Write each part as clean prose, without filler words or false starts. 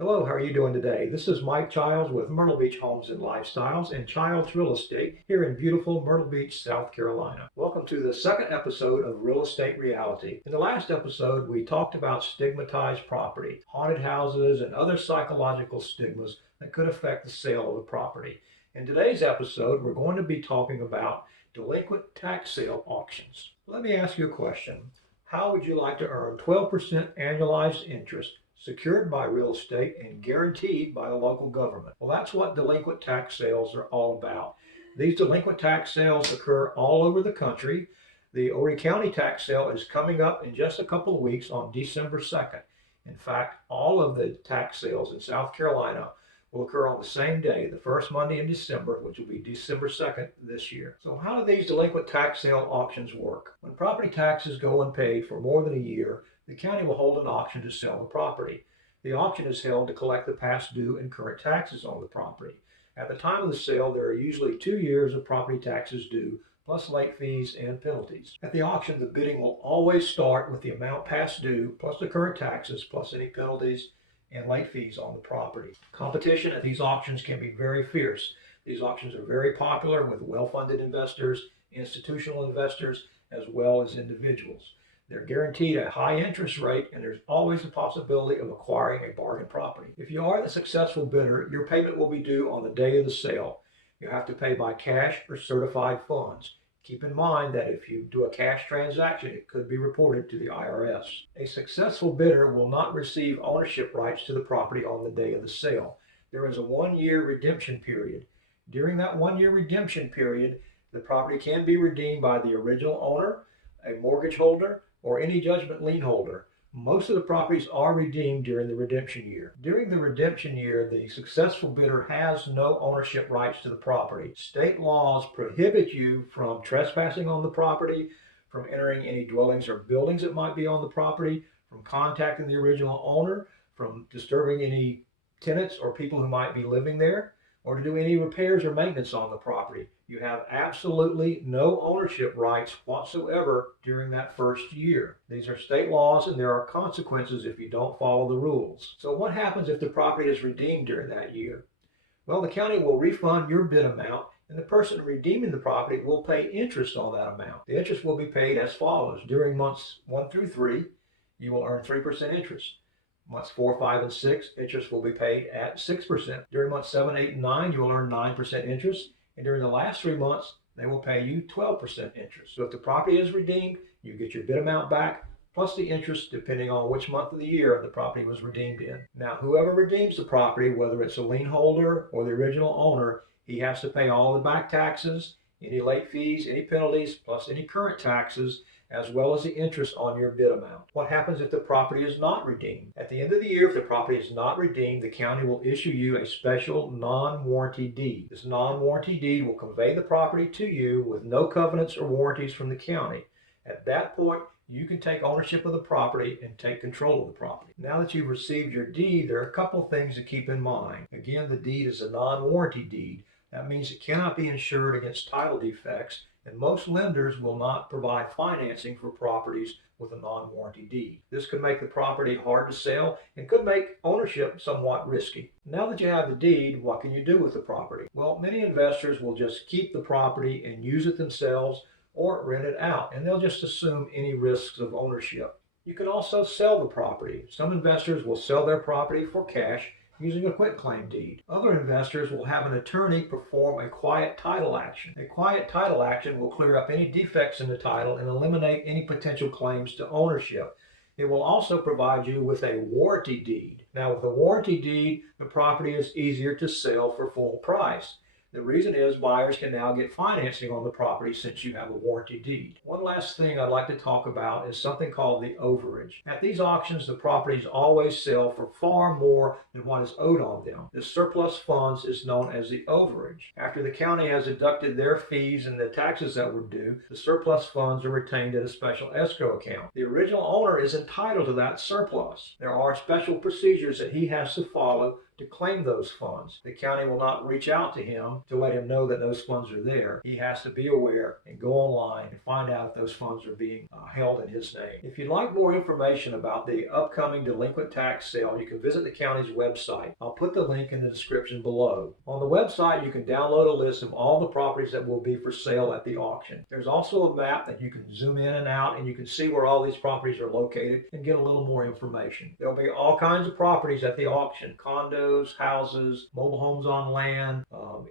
Hello, how are you doing today? This is Mike Childs with Myrtle Beach Homes and Lifestyles and Childs Real Estate here in beautiful Myrtle Beach, South Carolina. Welcome to the second episode of Real Estate Reality. In the last episode, we talked about stigmatized property, haunted houses, and other psychological stigmas that could affect the sale of a property. In today's episode, we're going to be talking about delinquent tax sale auctions. Let me ask you a question. How would you like to earn 12% annualized interest secured by real estate and guaranteed by the local government? Well, that's what delinquent tax sales are all about. These delinquent tax sales occur all over the country. The Horry County Tax Sale is coming up in just a couple of weeks on December 2nd. In fact, all of the tax sales in South Carolina will occur on the same day, the first Monday in December, which will be December 2nd this year. So how do these delinquent tax sale auctions work? When property taxes go unpaid for more than a year, the county will hold an auction to sell the property. The auction is held to collect the past due and current taxes on the property. At the time of the sale, there are usually 2 years of property taxes due, plus late fees and penalties. At the auction, the bidding will always start with the amount past due, plus the current taxes, plus any penalties and late fees on the property. Competition at these auctions can be very fierce. These auctions are very popular with well-funded investors, institutional investors, as well as individuals. They're guaranteed a high interest rate, and there's always the possibility of acquiring a bargain property. If you are the successful bidder, your payment will be due on the day of the sale. You have to pay by cash or certified funds. Keep in mind that if you do a cash transaction, it could be reported to the IRS. A successful bidder will not receive ownership rights to the property on the day of the sale. There is a 1-year redemption period. During that 1-year redemption period, the property can be redeemed by the original owner, a mortgage holder, or any judgment lien holder. Most of the properties are redeemed during the redemption year. During the redemption year, the successful bidder has no ownership rights to the property. State laws prohibit you from trespassing on the property, from entering any dwellings or buildings that might be on the property, from contacting the original owner, from disturbing any tenants or people who might be living there, or to do any repairs or maintenance on the property. You have absolutely no ownership rights whatsoever during that first year. These are state laws, and there are consequences if you don't follow the rules. So what happens if the property is redeemed during that year? Well, the county will refund your bid amount, and the person redeeming the property will pay interest on that amount. The interest will be paid as follows. During months 1 through 3, you will earn 3% interest. Months 4, 5, and 6, interest will be paid at 6%. During months 7, 8, and 9, you will earn 9% interest. And during the last 3 months, they will pay you 12% interest. So if the property is redeemed, you get your bid amount back, plus the interest depending on which month of the year the property was redeemed in. Now, whoever redeems the property, whether it's a lien holder or the original owner, he has to pay all the back taxes, any late fees, any penalties, plus any current taxes, as well as the interest on your bid amount. What happens if the property is not redeemed? At the end of the year, if the property is not redeemed, the county will issue you a special non-warranty deed. This non-warranty deed will convey the property to you with no covenants or warranties from the county. At that point, you can take ownership of the property and take control of the property. Now that you've received your deed, there are a couple of things to keep in mind. Again, the deed is a non-warranty deed. That means it cannot be insured against title defects, and most lenders will not provide financing for properties with a non-warranty deed. This could make the property hard to sell and could make ownership somewhat risky. Now that you have the deed, what can you do with the property? Well, many investors will just keep the property and use it themselves or rent it out, and they'll just assume any risks of ownership. You can also sell the property. Some investors will sell their property for cash using a quitclaim deed. Other investors will have an attorney perform a quiet title action. A quiet title action will clear up any defects in the title and eliminate any potential claims to ownership. It will also provide you with a warranty deed. Now, with a warranty deed, the property is easier to sell for full price. The reason is buyers can now get financing on the property since you have a warranty deed. One last thing I'd like to talk about is something called the overage. At these auctions, the properties always sell for far more than what is owed on them. The surplus funds is known as the overage. After the county has deducted their fees and the taxes that were due, the surplus funds are retained in a special escrow account. The original owner is entitled to that surplus. There are special procedures that he has to follow to claim those funds. The county will not reach out to him to let him know that those funds are there. He has to be aware and go online and find out if those funds are being held in his name. If you'd like more information about the upcoming delinquent tax sale, you can visit the county's website. I'll put the link in the description below. On the website, you can download a list of all the properties that will be for sale at the auction. There's also a map that you can zoom in and out, and you can see where all these properties are located and get a little more information. There'll be all kinds of properties at the auction: condos, houses, mobile homes on land,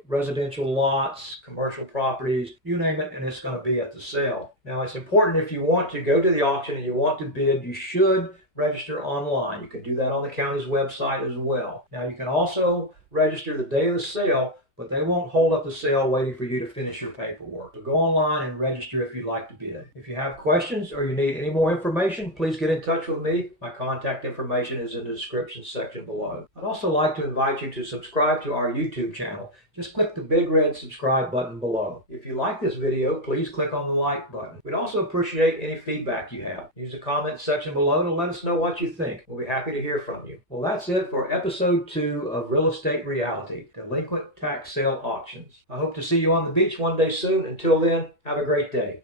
residential lots, commercial properties, you name it, and it's going to be at the sale. Now, it's important, if you want to go to the auction and you want to bid, you should register online. You can do that on the county's website as well. Now, you can also register the day of the sale, but they won't hold up the sale waiting for you to finish your paperwork. So go online and register if you'd like to bid. If you have questions or you need any more information, please get in touch with me. My contact information is in the description section below. I'd also like to invite you to subscribe to our YouTube channel. Just click the big red subscribe button below. If you like this video, please click on the like button. We'd also appreciate any feedback you have. Use the comment section below to let us know what you think. We'll be happy to hear from you. Well, that's it for episode 2 of Real Estate Reality, Delinquent Tax Sale Auctions. I hope to see you on the beach one day soon. Until then, have a great day.